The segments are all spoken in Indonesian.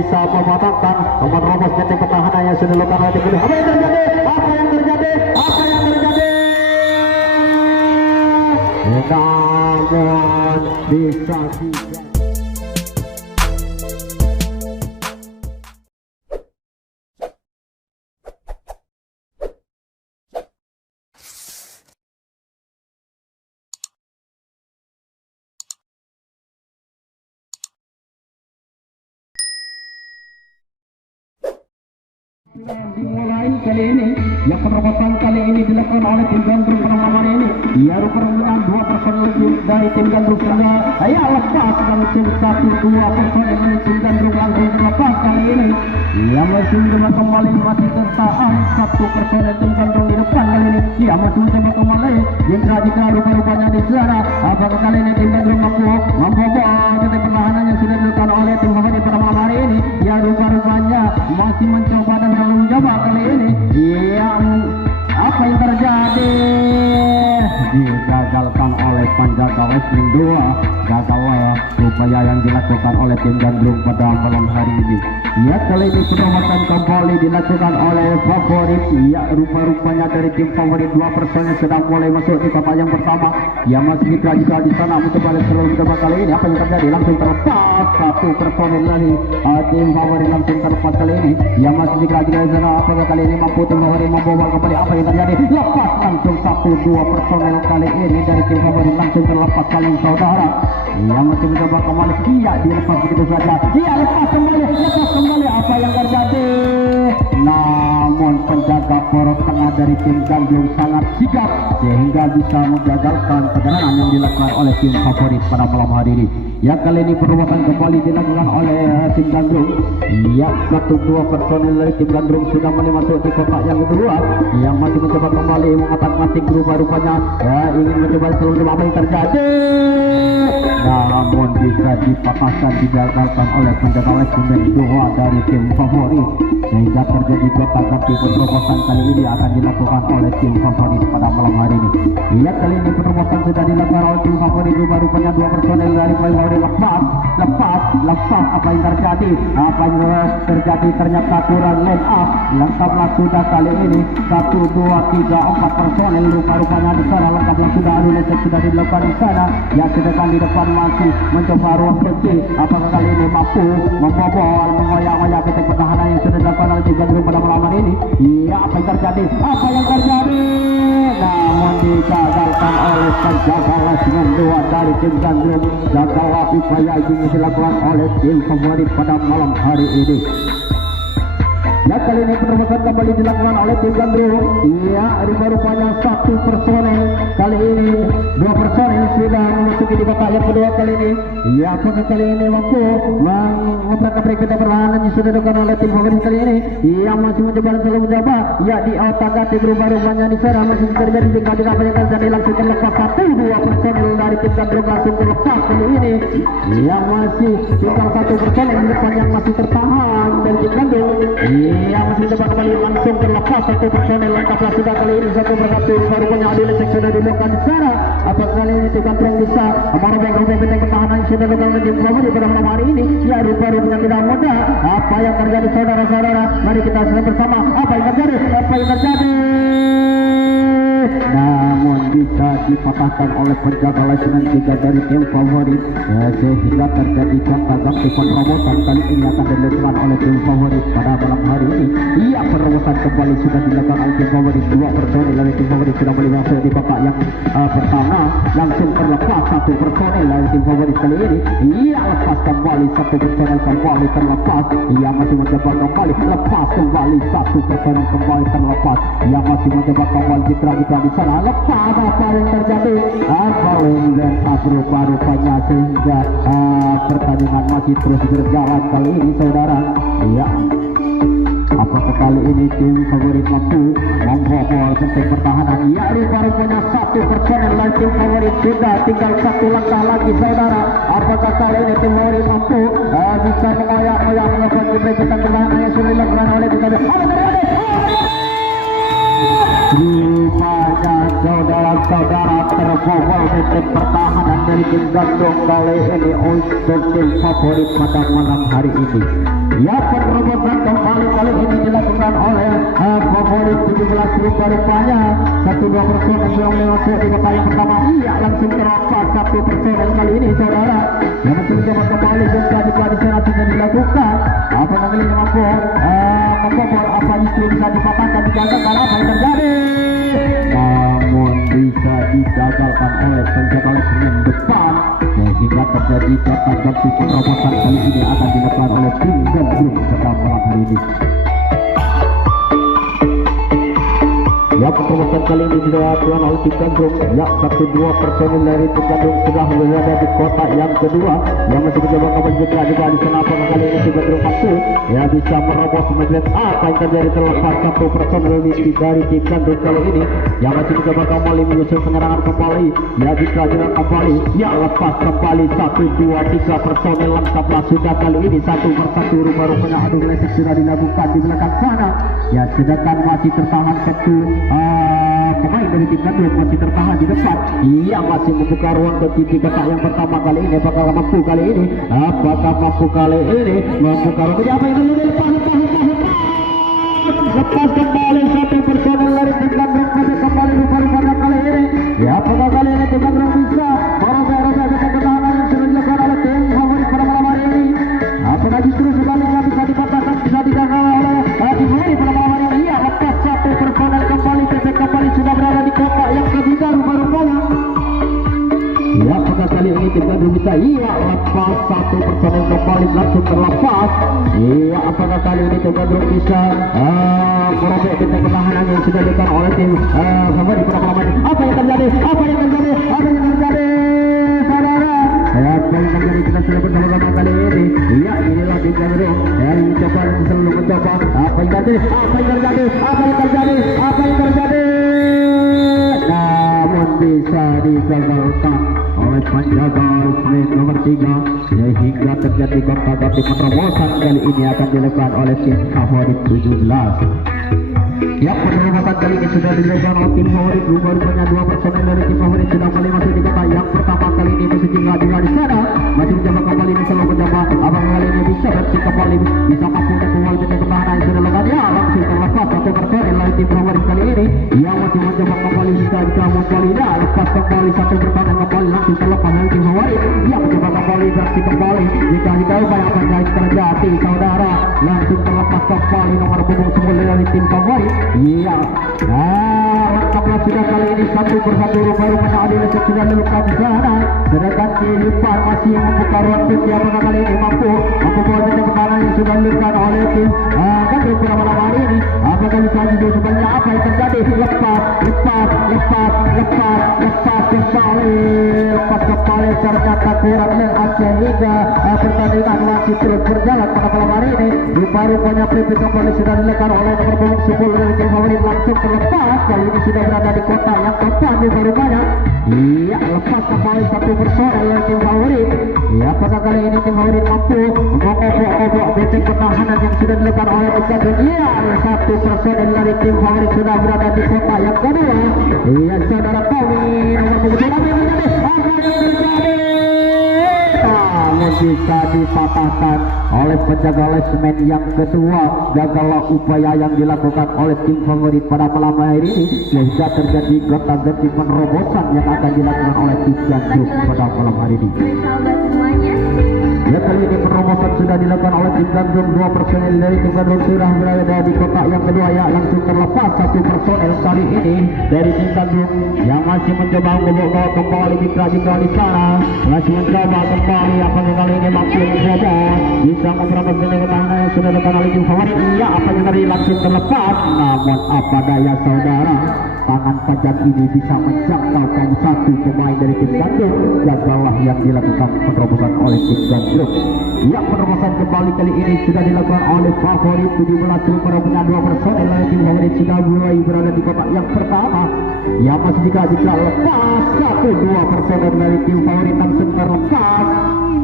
bisa mematahkan menerobos benteng pertahanan yang sudah dilakukan oleh tim kedua. Apa yang terjadi? Apa yang terjadi? Apa yang terjadi? Namun bisa tidak. Dimulai kali ini yang penerobosan kali ini dilakukan oleh tim gandrung penamaran ini. Ya rupanya dua personel dari tim gandrung sudah lepas langsung 1-2 personel dari tim gandrung langsung terlepas kali ini. Yang masih mencoba kembali masih tertahan satu personel tim gandrung di depan kali ini. Ya masih mencoba kembali jika rupa-rupanya di sana. Apakah kali ini tim gandrung mampu membobol titik pertahanan yang sudah dilakukan oleh tim favorit pada malam hari ini. Ya rupanya masih mencoba dan mencoba kali ini. Yang apa yang terjadi? Digagalkan oleh penjaga wrestling 2. Gagal upaya yang dilakukan oleh tim gandrung pada malam hari ini. Ya kali ini penyelamatan kembali dilakukan oleh favorit. Ya rupanya dari tim favorit 2 personel sedang mulai masuk di kotak yang pertama. Ya masih jika di sana mencoba selalu mencoba kali ini. Apa yang terjadi? Langsung terlepas satu personel dari tim favorit langsung terlepas kali ini. Ya masih jika di sana. Apakah kali ini mampu tim favorit membawa kembali? Apa yang terjadi? Lepas langsung 1-2 personel kali ini dari tim favorit langsung terlepas kali saudara. Yang masih mencoba kembali. Iya dilepas begitu saja. Iya lepas kembali. Apa yang terjadi? Namun penjaga poros tengah dari tim gandrung sangat sigap sehingga bisa menggagalkan perjalanan yang dilakukan oleh tim favorit pada malam hari ini. Ya kali ini perombakan kembali dilakukan oleh tim gandrung. Ya 1-2 personel dari tim gandrung sudah mulai masuk di kotak yang kedua. Yang masih mencoba kembali mengatakan tim rupanya ingin mencoba selalu apa yang terjadi. Namun bisa dipatahkan digagalkan oleh penjaga wrestling 2 dari tim favorit sehingga terjadi gonta-ganti. Penerobosan kali ini akan dilakukan oleh tim favorit pada malam hari ini. Ya kali ini penerobosan sudah dilakukan oleh tim favorit rupanya 2 personel dari favorit lepas. Apa yang terjadi? Ternyata kurang line up. Lengkaplah sudah kali ini 1, 2, 3, 4 personel rupanya di sana. Lengkaplah sudah sudah dilakukan di sana. Yang sedangkan di depan masih mencoba ruang kecil. Apakah kali ini mampu membobol mengoyak-ngoyak titik pertahanan yang sudah dilakukan oleh tim gandrung pada malam hari ini? Iya apa yang terjadi? Namun digagalkan oleh penjaga wrestling 2 dari tim gandrung. Gagal upaya yang dilakukan oleh tim favorit pada malam hari ini. Ya kali ini penerobosan kembali dilakukan oleh tim gandrung. Iya rupanya 1 personel kali ini 2 personel sudah memasuki di kotak yang kedua kali ini. Iya apakah kali ini mampu mengobrak-abrik kita perlahanan yang sudah dilakukan oleh tim favorit kali ini. Iya masih selalu mencoba. Ya di otak tim rupanya di sana masih terjadi jika apa yang terjadi langsung terlepas 1-2 personel dari tim gandrung langsung terlepas kali ini. Iya masih tinggal 1 personel di depan yang masih tertahan dari tim gandrung. Yang masih coba kembali langsung terlepas 1 personel. Lengkaplah sudah kali ini 1 persatu rupanya adil yang sudah dilakukan di sana. Apa kali ini tim gandrung bisa merobek benteng pertahanan yang sudah dilakukan oleh tim favorit pada malam hari ini? Ya rupanya tidak mudah. Apa yang terjadi saudara-saudara? Mari kita selesai bersama. Apa yang terjadi? Namun bisa dipatahkan oleh penjaga wrestling 3 dari tim favorit sehingga terjadi gonta-ganti. Penerobosan kali ini akan dilakukan oleh tim favorit pada malam hari ini. Iya penerobosan kembali sudah dilakukan oleh tim favorit 2 personel dari tim favorit sudah boleh masuk di kotak yang pertama. Langsung terlepas 1 personel dari tim favorit kali ini. Iya lepas kembali 1 personel kembali terlepas. Ia masih mencoba kembali lepas kembali 1 personel kembali terlepas. Ia masih mencoba kembali jika di sana. Lepas apa yang terjadi? Dan rupanya sehingga pertandingan masih terus berjalan kali ini saudara. Iya. Apakah kali ini tim favorit mampu membobol benteng pertahanan? Ya rupanya 1 personel dari tim favorit sudah tinggal 1 langkah lagi saudara. Apakah kali ini tim favorit mampu bisa mengoyak-ngoyak melakukan benteng pertahanan yang sudah dilakukan oleh tim favorit? Rupanya saudara-saudara terbobol benteng pertahanan dari tim gandrung kali ini untuk tim favorit pada malam hari ini. Ya, penerobosan kembali kali ini dilakukan oleh favorit 17 rupa-rupanya. 1-2 personel yang masuk di babak yang pertama. Iya, langsung terlepas 1 personel kali ini saudara. Yang masih mencoba kembali juga di sana sudah dilakukan. Apa namanya mampu membobol, apa justru bisa dipatahkan, digagalkan, apa yang terjadi? Namun bisa digagalkan oleh penjaga semen depan, sehingga terjadi ganti penerobosan kali ini akan dilakukan oleh tim Gandrung pada malam hari ini. Ya, penerobosan kali ini dilakukan oleh tim Gandrung. Ya, 1-2 personil dari tim Gandrung sudah berada di kotak yang kedua. Yang masih mencoba kembali juga di sana kali ini tim Gandrung masuk. Ya, bisa merobos melihat apa yang terjadi terlepas 1 personil dari tim Gandrung kali ini. Yang masih mencoba kembali menyusul penyerangan kembali. Ya, bisa jalan kembali. Ya, lepas kembali 1-2-3 personil lengkaplah sudah kali ini satu persatu rumah-rumahnya adu meleset sudah dilakukan di belakang sana. Ya, sedangkan masih tertahan satu pemain dari tim Gandrung masih tertahan di depan. Ia masih membuka ruang ke di kotak yang pertama kali ini. Apakah mampu kali ini? Apakah mampu kali ini membuka ruang? Jadi apa yang terjadi? Lepas kembali 1 personel dari tim Gandrung masih kembali rupa-rupanya kali ini. Ya, apakah kali ini tim Gandrung bisa merobek-robek dengan pertahanan yang sudah dilakukan oleh tim favorit pada malam hari ini? Apakah justru sebaliknya bisa dipatahkan, bisa digagal oleh tim favorit pada malam hari ini? Iya, lepas 1 personel kembali sudah berada di kotak yang ketiga rupa-rupanya. Ya, apakah kali ini tim Gandrung bisa? Iya, lepas 1 personel kembali langsung terlepas. Iya, apakah kali ini tim Gandrung bisa merobek benteng pertahanan yang sudah dilakukan oleh tim favorit pada malam ini? Apa yang terjadi? Apa yang terjadi? Apa yang terjadi? Saudara, apa yang terjadi? Kita sudah bersama-sama kali ini. Iya, inilah tim Gandrung yang mencoba selalu mencoba. Apa yang terjadi? Apa yang terjadi? Apa yang terjadi? Apa yang terjadi? Namun bisa digagalkan oleh penjaga semen nomor 3, sehingga terjadi gonta-ganti penerobosan kali ini akan dilakukan oleh tim favorit 17. Ya, penerobosan kali ini sudah dilakukan oleh tim favorit. Rupanya 2 personel dari tim favorit sudah kembali masuk di kotak yang pertama kali ini. Masih tinggal di sana, masih mencoba kembali selalu mencoba. Abang kali ini bisa bersih kembali, bisa mampu kembali dengan pertahanan yang sudah dilakukan. Ya, langsung terlepas 1 personel dari tim favorit kali ini yang masih mencoba kembali bisa dikamu kembali. Ya, lepas kembali 1 pertahanan kembali langsung terlepas dari tim favorit. Dia mencoba kembali bersih kembali. Jika tahu banyak apa yang terjadi saudara, langsung terlepas kembali nomor punggung 10 dari tim favorit. Iya, lengkaplah sudah kali ini 1 persatu rupa-rupanya adil sudah dilakukan di sana. Sedangkan di depan masih membuka ruang pintu. Apakah kali ini mampu bawa benteng pertahanan yang sudah dilakukan oleh tim Gandrung pada malam hari ini? Apakah bisa judul sebenarnya apa yang terjadi? Lepas kembali ternyata kurang lepas sehingga pertandingan masih terus berjalan pada malam hari ini. Rupa-rupanya free kembali sudah dilakukan oleh nomor punggung 10 dari tim favorit langsung terlepas. Kali ini sudah berada di kotak yang keempat rupa-rupanya. Iya, lepas kembali 1 personel dari tim favorit. Ya, apakah kali ini tim favorit mampu mengobok-obok benteng pertahanan yang sudah dilakukan oleh tim Gandrung? Iya, 1 personel dari tim favorit sudah berada di kotak yang kedua. Iya, saudara Tommy nomor punggung 10 namun bisa dipatahkan oleh penjaga semen yang kedua. Gagallah upaya yang dilakukan oleh tim favorit pada malam hari ini, sehingga terjadi gonta-ganti penerobosan yang akan dilakukan oleh tim Gandrung pada malam hari ini. Ya, kali ini penerobosan sudah dilakukan oleh tim Gandrung. 2 personel dari tim Gandrung sudah berada di kotak yang kedua. Ya, langsung terlepas 1 personel kali ini dari tim Gandrung yang masih mencoba membawa kembali Mitra juga di sana. Masih mencoba kembali apakah kali ini mampu mencoba bisa memperoleh benteng pertahanan yang sudah dilakukan oleh tim favorit. Iya, apa yang tadi langsung terlepas. Namun apa daya saudara, tangan tajam ini bisa menjangkaukan 1 pemain dari tim Gandrung. Gagallah yang dilakukan penerobosan oleh tim Gandrung. Ya, penerobosan kembali kali ini sudah dilakukan oleh favorit 17 rupanya 2 personel dari tim favorit sudah mulai berada di kotak yang pertama. Ya, masih jika lepas 1-2 personel dari tim favorit langsung terlepas.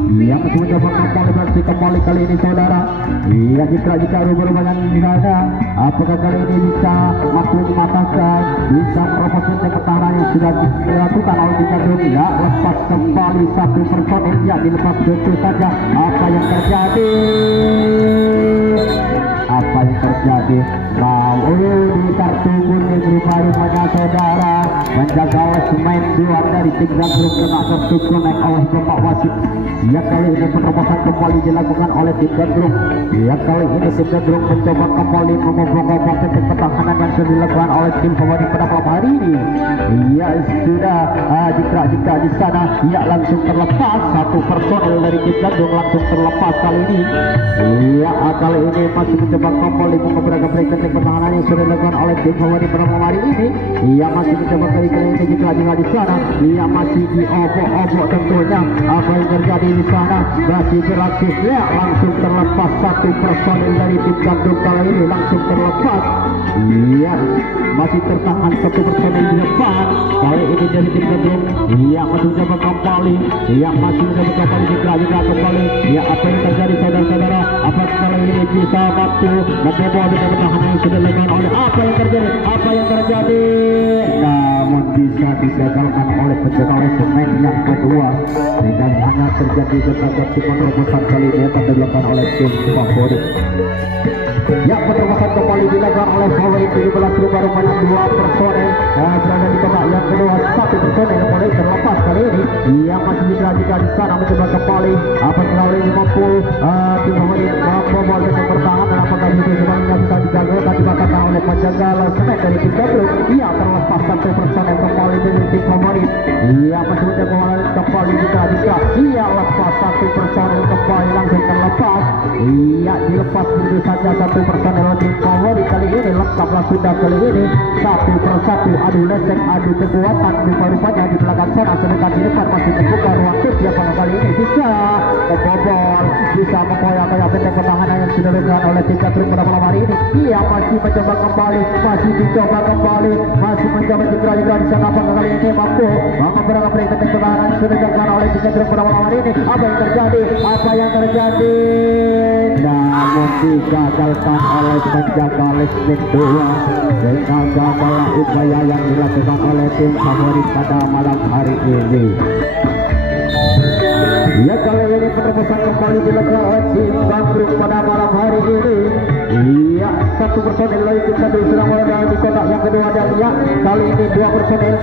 Ia masih mencoba kembali bersih kembali kali ini saudara. Ia jika berubah di sana, apakah kali ini bisa mampu mematahkan, bisa merobos benteng pertahanan yang sudah dilakukan oleh tim Gandrung? Ya, lepas kembali satu personil, ya dilepas begitu saja. Apa yang terjadi? Apa yang terjadi? Di kartu kuning rumah-rumahnya saudara, menjaga oleh pemain dua dari tim Gandrung kena tertukul naik oleh bapak wasit. Ya, kali ini penerobosan kembali dilakukan oleh tim Gandrung. Ya, kali ini tim Gandrung mencoba kembali membongkar benteng pertahanan yang sudah dilakukan oleh tim Favorit pada malam hari ini. Ya, sudah jika di sana, ya langsung terlepas satu personel dari tim Gandrung langsung terlepas kali ini. Ya, kali ini masih mencoba kembali membongkar benteng pertahanan yang sudah dilakukan oleh tim Favorit pada malam hari ini. Ia masih mencoba kali ini jika di sana, ia masih diobok-obok tentunya. Apa yang terjadi di sana masih berhasil, ya langsung terlepas satu personil dari tim Gandrung kali ini langsung terlepas. Iya, masih tertahan satu personil di depan kali ini dari tim Gandrung. Iya, masih mencoba kembali. Iya, masih mencoba kembali jika kembali. Ya, apa yang terjadi saudara-saudara? Apa kali ini bisa mampu membawa dengan pertahanan yang sudah dilakukan oleh apa yang terjadi? Apa yang terjadi? Namun bisa digagalkan oleh penjaga semen yang kedua, dan hanya terjadi ketakut penerobosan kali ini akan dilakukan oleh tim Favorit. Ya, penerobosan kembali dilakukan oleh Favorit 17 rumah-rumahnya dua personel berada di kotak yang kedua, satu personel mulai terlepas kali ini. Ia masih jika di sana mencoba kembali apa selalu mampu tim Favorit membobol dengan pertahanan. Apakah itu sebenarnya bisa digagalkan dibatalkan oleh penjaga semen dari tim Gandrung? Ia terlepas satu personel kembali dari tim Favorit. Ia masih mencoba kembali jika ia lepas satu personel kembali langsung terlepas. Ia dilepas begitu saja satu personel tim Favorit kali ini lengkaplah sudah kali ini satu persatu adu lesek adu kekuatan rupa-rupanya di belakang sana, sedangkan di depan masih membuka ruang kursi. Apakah kali ini bisa membobol, bisa mempoyak-poyak benteng pertahanan yang sudah dilakukan oleh tim Gandrung pada malam hari ini. Ia masih mencoba kembali, masih dicoba kembali, masih mencoba juga di sana. Apakah kali ini mampu memperangkap benteng pertahanan yang sudah dilakukan oleh tim Gandrung pada malam hari ini? Apa yang terjadi? Apa yang terjadi? Namun digagalkan oleh penjaga listrik 2 dengan gagal upaya yang dilakukan oleh tim Favorit pada malam hari ini. Ya, kali ini penerobosan kembali dilakukan oleh tim Gandrung pada malam hari ini. Iya, satu personil lagi tim Gandrung sedang berada di kotak yang kedua, dan ya kali ini dua personil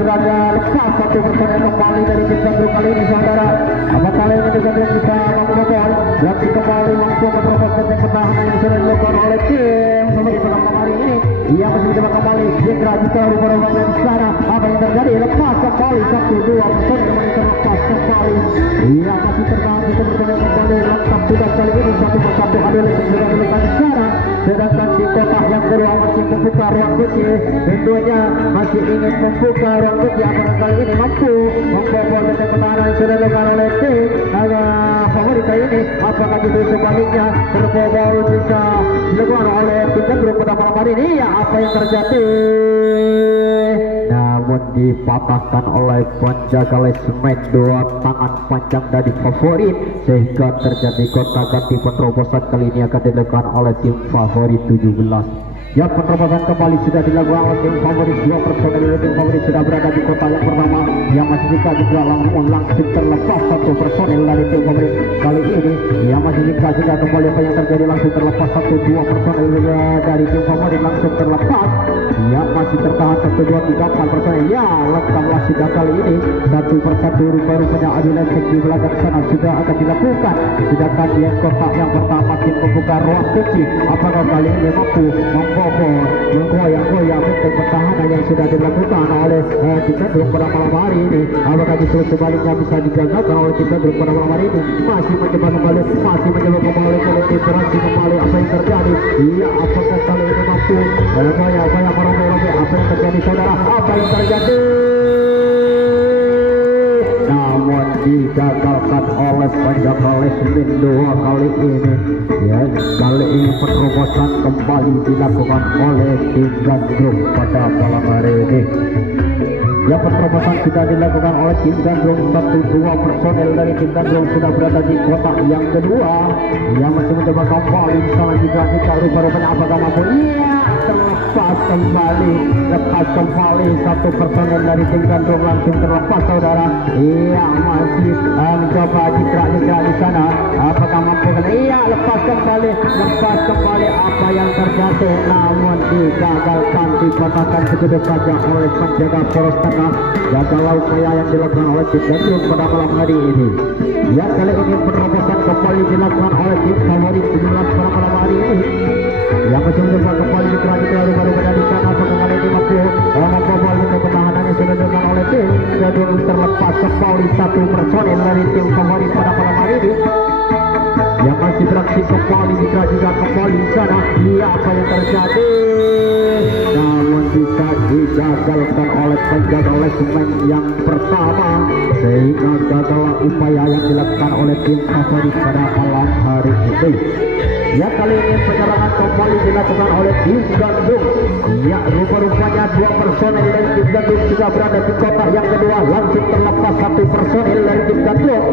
berada lepas satu personil kembali dari tim Gandrung kali ini saudara. Apa kali ini tim Gandrung bisa membobol dan kembali mampu menerobos benteng pertahanan yang sudah dilakukan oleh tim Favorit pada malam hari ini. Ia masih mencoba kembali jika rumah-rumahnya di sana. Apa yang terjadi? Lepas kembali satu dua personil kembali terlepas kembali. Ia masih tertahan di personil kembali lengkap sudah kali ini satu persatu adu lesek sudah dilakukan di sana. Sedangkan di kotak yang kedua masih membuka ruang kursi, tentunya masih ingin membuka ruang kursi. Apakah kali ini mampu membobol benteng pertahanan yang sudah dilakukan oleh tim Favorit kali ini? Apakah justru sebaliknya terbobol bisa dilakukan oleh tim Gandrung pada malam hari ini? Ya, apa yang terjadi? Namun dipatahkan oleh penjaga semen 2 tangan panjang dari Favorit, sehingga terjadi kontak ganti. Penerobosan kali ini akan dilakukan oleh tim Favorit 17. Ya, penerobosan kembali sudah dilakukan oleh tim Favorit. Dua personel dari tim Favorit sudah berada di kotak yang pertama. Yang masih juga langsung terlepas satu personel dari tim Favorit kali ini. Yang masih juga kembali apa yang terjadi langsung terlepas satu dua personel dari tim Favorit langsung terlepas. Ya, masih tertahan 1, 2, 3, 4 personel. Ya, lengkaplah sudah kali ini satu persatu rupa-rupanya adu lesek di belakang sana sudah akan dilakukan. Sedangkan di kotak yang pertama tim membuka ruang kursi. Apakah kali ini mampu membobol, menggoyang-goyang benteng pertahanan yang sudah dilakukan oleh tim Gandrung pada malam hari ini? Apakah justru sebaliknya bisa digagalkan oleh tim Gandrung pada malam hari ini? Masih mencoba kembali, masih mencoba kembali oleh tim berhasil kembali. Apa yang terjadi? Iya, apakah kali ini mampu goyang-goyang merobek-robek? Apa yang terjadi saudara? Apa yang terjadi? Namun digagalkan oleh penjaga semen 2 kali ini. Ya, kali ini penerobosan kembali dilakukan oleh tim Gandrung pada malam hari ini. Ya, penerobosan sudah dilakukan oleh tim Gandrung. 1-2 personel dari tim Gandrung sudah berada di kotak yang kedua. Ia masih mencoba kembali salah jika rupa-rupanya apakah mampu. Iya, terlepas kembali. Lepas kembali satu personel dari tim Gandrung langsung terlepas saudara. Iya, masih mencoba jika di sana. Apakah mampu? Iya, lepas kembali apa yang terjadi, namun digagalkan, dipatahkan begitu saja oleh penjaga poros tengah. Gagal upaya yang dilakukan oleh tim Gandrung pada malam hari ini. Ya, kali ini penerobosan kembali dilakukan oleh tim favorit 17 pada malam hari ini. Yang masih mencoba kembali dikerahkan baru-baru di sana. Apakah kali ini mampu membobol pertahanan yang sudah dilakukan oleh tim Gandrung. Terlepas kembali satu personel dari tim favorit pada malam hari ini yang masih beraksi kembali juga kembali di sana. Iya, apa yang terjadi, namun bisa digagalkan oleh penjaga lesemen yang pertama, sehingga gagal upaya yang dilakukan oleh tim favorit pada malam hari ini. Ya, kali ini penyerangan kembali dilakukan oleh tim Gandrung. Ya, rupa-rupanya 2 personel dari tim Gandrung sudah berada di kotak yang kedua. Langsung terlepas 1 personel dari tim Gandrung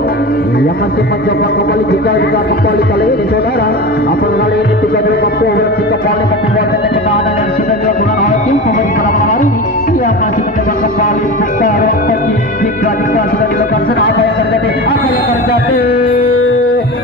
yang masih mencoba kembali jika kembali kali ini saudara. Apakah kali ini tim Gandrung mampu berhasil kembali membuat pertahanan yang sudah dilakukan oleh tim favorit pada malam hari ini. Ia masih mencoba kembali buka rempeti jika sudah dilakukan sana. Apa yang terjadi?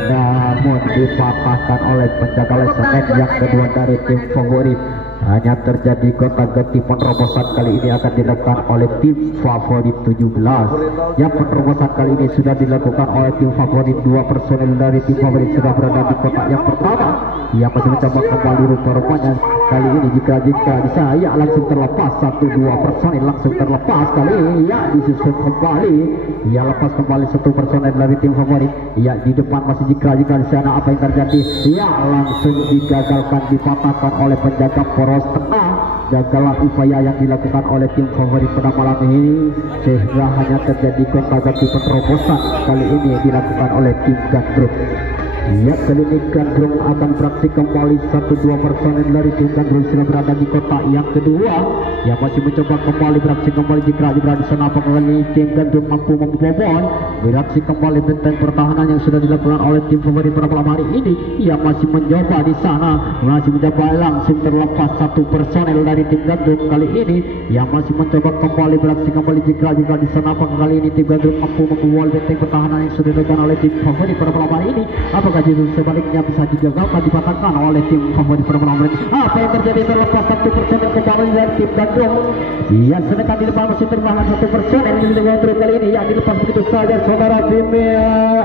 Namun dipatahkan oleh penjaga lesemen yang kedua dari tim favorit. Hanya terjadi gonta-ganti. Penerobosan kali ini akan dilakukan oleh tim favorit 17. Yang penerobosan kali ini sudah dilakukan oleh tim favorit. 2 personel dari tim favorit sudah berada di kotak yang pertama. Yang masih mencoba kembali rupa-rupanya kali ini jika di saya langsung terlepas 1-2 personel langsung terlepas kali ini. Ya, disusun kembali. Ya, lepas kembali 1 personel dari tim favorit. Ya, di depan masih jika di sana. Apa yang terjadi? Ya, langsung digagalkan, dipatahkan oleh penjaga poros tengah. Gagal upaya yang dilakukan oleh tim favorit pada malam ini, sehingga hanya terjadi gonta-ganti. Penerobosan kali ini dilakukan oleh tim Gandrung. Ya, kali ini Gandrung akan beraksi kembali. 1-2 personel dari tim Gandrung sudah berada di kotak yang kedua. Yang masih mencoba kembali beraksi kembali jika di sana. Apakah kali tim Gandrung mampu membobol beraksi kembali benteng pertahanan yang sudah dilakukan oleh tim favorit pada malam hari ini. Ia masih mencoba di sana, masih mencoba langsung terlepas 1 personel dari tim Gandrung kali ini. Yang masih mencoba kembali beraksi kembali jika di sana. Apakah kali ini tim Gandrung mampu membobol benteng pertahanan yang sudah dilakukan oleh tim favorit pada malam hari ini? Apakah justru sebaliknya bisa digagalkan, dipatahkan oleh tim favorit pada malam hari ini? Apa yang terjadi? Terlepas 1 personel kembali dari tim Gandrung. Ia sedangkan di depan masih terbahan 1 personel di Gandrung kali ini. Yang dilepas begitu saja saudara tim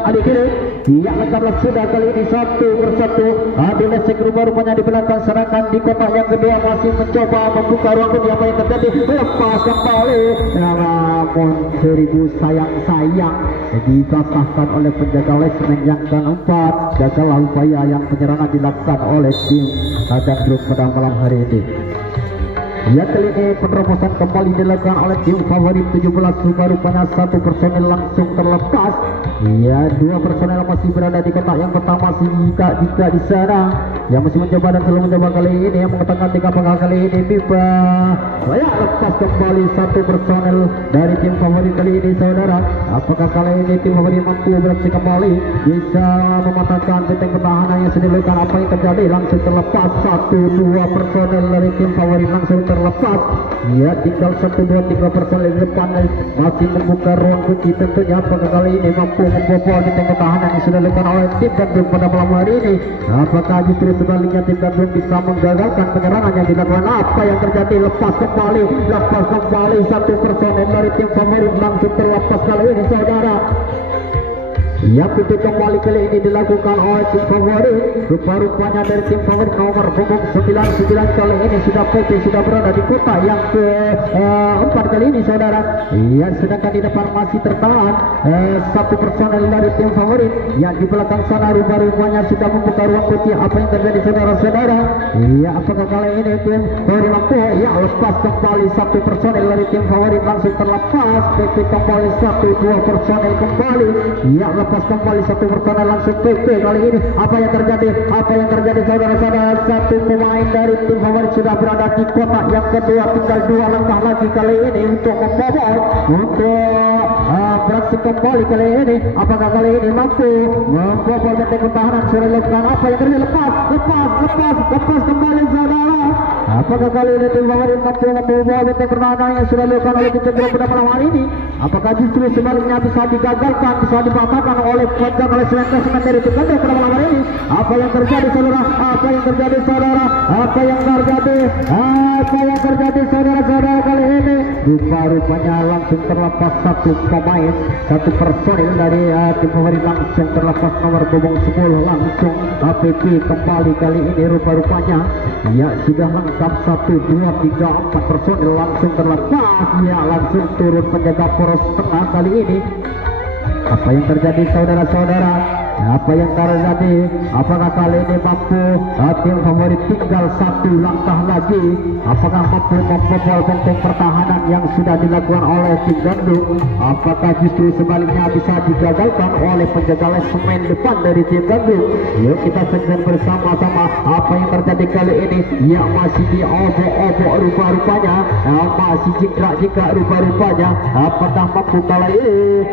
adik kiri. Ia akan sudah kali ini 1 persatu. Adil Lesek rupanya di belakang serangan di kotak yang kedua masih mencoba membuka ruang. Apa yang terjadi? Lepas kembali, namun 1000 sayang dipatahkan oleh penjaga lesemen yang keempat. Gagal upaya yang penyerangan dilakukan oleh tim Gandrung pada malam hari ini. Ya, kali ini penerobosan kembali dilakukan oleh tim favorit 17. Rupanya 1 personel langsung terlepas. Ya, 2 personel masih berada di kotak yang pertama. Jika di sana yang masih mencoba dan selalu mencoba kali ini yang mengatakan 3 penggal kali ini tiba. Ya, lepas kembali 1 personel dari tim favorit kali ini saudara. Apakah kali ini tim favorit mampu beraksi kembali bisa mematahkan benteng pertahanan yang sudah dilakukan? Apa yang terjadi? Langsung terlepas 1-2 personel dari tim favorit langsung terlepas. Ya, tinggal 1-2-3 personel di depan masih membuka ruang kunci. Tentunya apakah kali ini mampu membobol benteng pertahanan yang sudah dilakukan oleh tim Gandrung pada malam hari ini? Apakah justru sebaliknya tim Gandrung bisa menggagalkan penyerangan yang dilakukan? Apa yang terjadi? Lepas kembali 1 personel dari tim favorit langsung terlepas kali ini saudara. Ya, pintu kembali kali ini dilakukan oleh tim favorit. Rupa-rupanya dari tim favorit nomor punggung 99 kali ini sudah PT sudah berada di kota yang keempat kali ini saudara. Ya, sedangkan di depan masih tertahan 1 personel dari tim favorit. Yang di belakang sana rupa-rupanya sudah membuka ruang putih. Apa yang terjadi saudara-saudara? Ya, apakah kali ini tim favorit mampu? Ya, lepas kembali 1 personel dari tim favorit langsung terlepas. PT kembali 1-2 personel kembali. Ya, lepas lepas kembali satu personel langsung PP kali ini. Apa yang terjadi saudara-saudara, satu pemain dari tim favorit sudah berada di kotak yang kedua, tinggal 2 langkah lagi kali ini untuk membobol, untuk beraksi kembali kali ini. Apakah kali ini mampu membobol benteng pertahanan sudah dilakukan? Apa yang terjadi? Lepas kembali saudara. Apakah kali ini tim favorit mampu membobol benteng pertahanan yang sudah dilakukan oleh tim cenderung pada malam hari ini? Apakah justru sebaliknya bisa digagalkan, bisa dipatahkan oleh semen dari tim cenderung pada malam hari ini? Apa yang terjadi saudara? Apa yang terjadi saudara-saudara kali ini? Rupa-rupanya langsung terlepas satu pemain, satu personil dari tim favorit langsung terlepas nomor punggung 10 langsung APP kembali kali ini. Rupa-rupanya ya sudah lengkap 1, 2, 3, 4 personil langsung terlepas, ya langsung turun penjaga poros tengah kali ini. Apa yang terjadi saudara-saudara? Apa yang terjadi? Apakah kali ini mampu tim favorit tinggal 1 langkah lagi? Apakah mampu membobol benteng pertahanan yang sudah dilakukan oleh tim Gandrung? Apakah justru sebaliknya bisa digagalkan oleh penjaga semen depan dari tim Gandrung? Yuk kita saksikan bersama-sama apa yang terjadi kali ini. Ya masih diobok-obok rupa-rupanya, masih jingkrak-jingkrak rupa-rupanya. Apakah mampu kali ini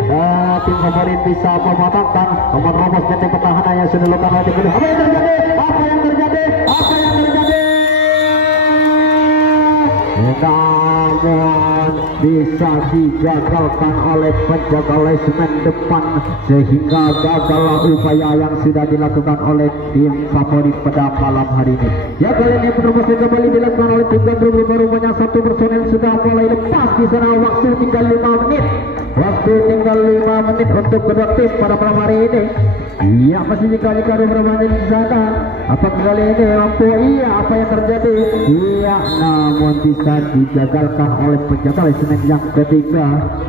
tim favorit bisa mematahkan nomor benteng pertahanan yang sudah dilakukan oleh tim Gandrung? Apa yang terjadi? Namun bisa digagalkan oleh penjaga semen depan, sehingga gagallah upaya yang sudah dilakukan oleh tim favorit pada malam hari ini. Ya kali ini penerobos kembali dilakukan oleh tim Gandrung. Rupanya satu personel sudah mulai lepas di sana. Waktu tinggal 5 menit untuk kedua tim pada malam hari ini. Iya masih jika beberapa menit di sana. Apakah kali ini mampu? Iya, apa yang terjadi? Iya, namun bisa digagalkan oleh penjaga semen yang ketiga.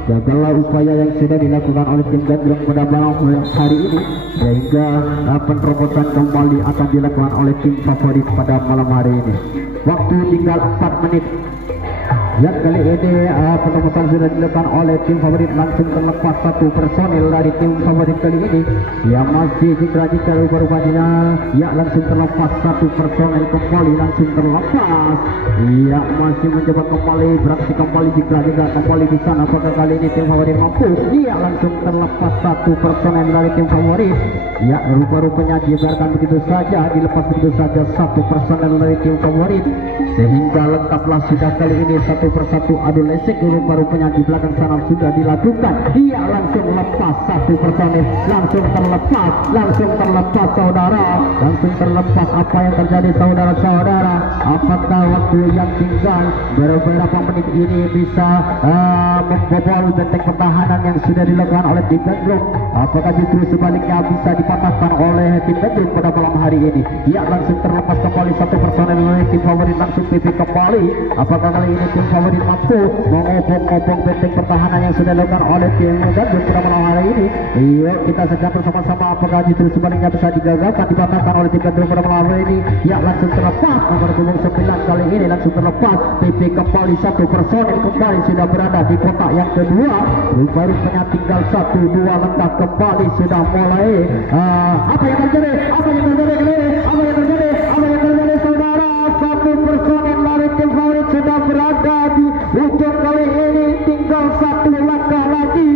Gagallah upaya yang sudah dilakukan oleh tim Gandrung pada malam hari ini, sehingga penerobosan kembali akan dilakukan oleh tim favorit pada malam hari ini. Waktu tinggal 4 menit. Ya kali ini penerobosan sudah dilakukan oleh tim favorit, langsung terlepas satu personil dari tim favorit kali ini. Ya masih jika rupa-rupanya ya langsung terlepas satu personil kembali, langsung terlepas. Ya masih mencoba kembali beraksi kembali jika kembali di sana. Apakah kali ini tim favorit mampu? Ya langsung terlepas satu personil dari tim favorit. Ya rupa-rupanya dibiarkan begitu saja, dilepas begitu saja satu personil dari tim favorit, sehingga lengkaplah sudah kali ini satu persatu adu lesik. Rupa-rupanya di belakang sana sudah dilakukan. Dia langsung lepas satu personil, langsung terlepas saudara, langsung terlepas. Apa yang terjadi saudara-saudara? Apakah waktu yang tinggal beberapa menit ini bisa membobol benteng pertahanan yang sudah dilakukan oleh tim Gandrung? Apakah justru sebaliknya bisa dipatahkan oleh tim Gandrung pada malam hari ini? Ya langsung terlepas kembali satu personil oleh tim favorit, langsung PP kembali. Apakah kali ini tim favorit mampu mengobong-obong benteng pertahanan yang sudah dilakukan oleh tim Gandrung pada malam hari ini? Iya, kita saksikan bersama-sama apakah justru sebaliknya bisa digagalkan, dipatahkan oleh tim Gandrung pada malam hari ini. Ya langsung terlepas nomor punggung 9 kali ini, langsung terlepas PP kembali satu personil kembali sudah berada di kotak yang kedua. Rupanya tinggal 1-2 langkah kembali sudah mulai. Apa yang terjadi saudara? Satu personil dari tim favorit sudah berada di ujung kali ini. Tinggal satu langkah lagi.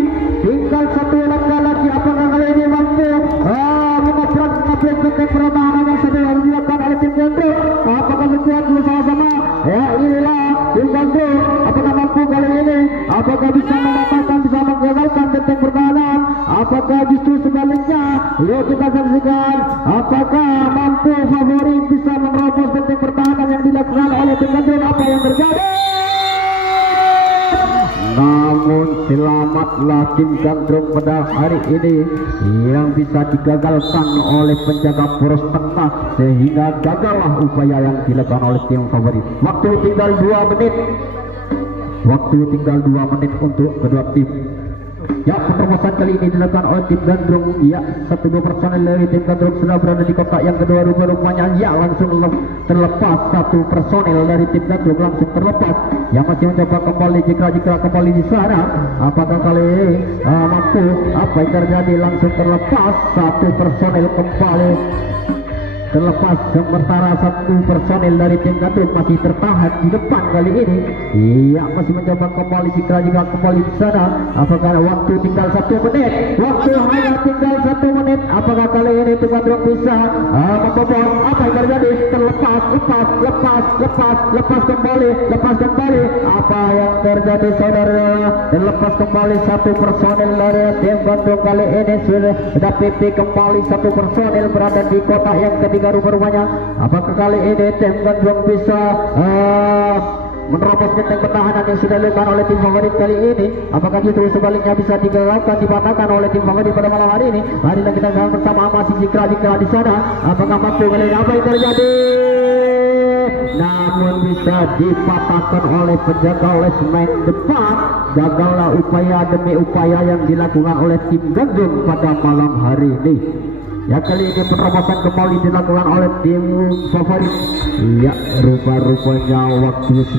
Apakah kali ini mampu menabrak benteng pertahanan yang sudah dilakukan oleh tim Gandrung? Apakah berkuat bersama-sama? Ya inilah tim Gandrung. Apakah mampu kali ini? Apakah bisa mematahkan, bisa menggagalkan benteng pertahanan? Apakah justru sebaliknya? Yuk kita saksikan. Apakah mampu favorit bisa menerobos benteng pertahanan yang dilakukan oleh tim Gandrung? Apa yang terjadi? Namun selamatlah tim Gandrung pada hari ini yang bisa digagalkan oleh penjaga poros tengah, sehingga gagallah upaya yang dilakukan oleh tim favorit. Waktu tinggal 2 menit untuk kedua tim. Ya, penerobosan kali ini dilakukan oleh tim Gandrung. Ya, 1-2 personel dari tim Gandrung sudah berada di kotak yang kedua. Rupanya ya langsung terlepas, 1 personel dari tim Gandrung langsung terlepas. Yang masih mencoba kembali jika kembali di sana. Apakah kali ini mampu? Apa yang terjadi? Langsung terlepas, 1 personel kembali terlepas. Sementara 1 personel dari tim Gandrung masih tertahan di depan kali ini. Iya, masih mencoba kembali jika kembali di sana. Apakah waktu tinggal 1 menit? Waktu hanya tinggal 1 menit. Apakah kali ini tim Gandrung bisa membobol? Apa yang terjadi? Terlepas, lepas kembali. Apa yang terjadi saudara? Terlepas kembali 1 personel dari tim Gandrung kali ini sudah PP kembali 1 personel berada di kotak yang ketiga. Rupanya apakah kali ini tim Gandrung bisa menerobos benteng pertahanan yang sudah dilakukan oleh tim favorit kali ini? Apakah justru sebaliknya bisa digalakkan, dipatahkan oleh tim favorit pada malam hari ini? Marilah kita lihat bersama masih jika di sana. Apakah mampu kali ini? Apa yang terjadi? Namun bisa dipatahkan oleh penjaga oleh semen depan. Gagallah upaya demi upaya yang dilakukan oleh tim Gandrung pada malam hari ini. Ya, kali ini penerobosan kembali dilakukan oleh tim favorit. Ya, rupa-rupanya waktu sudah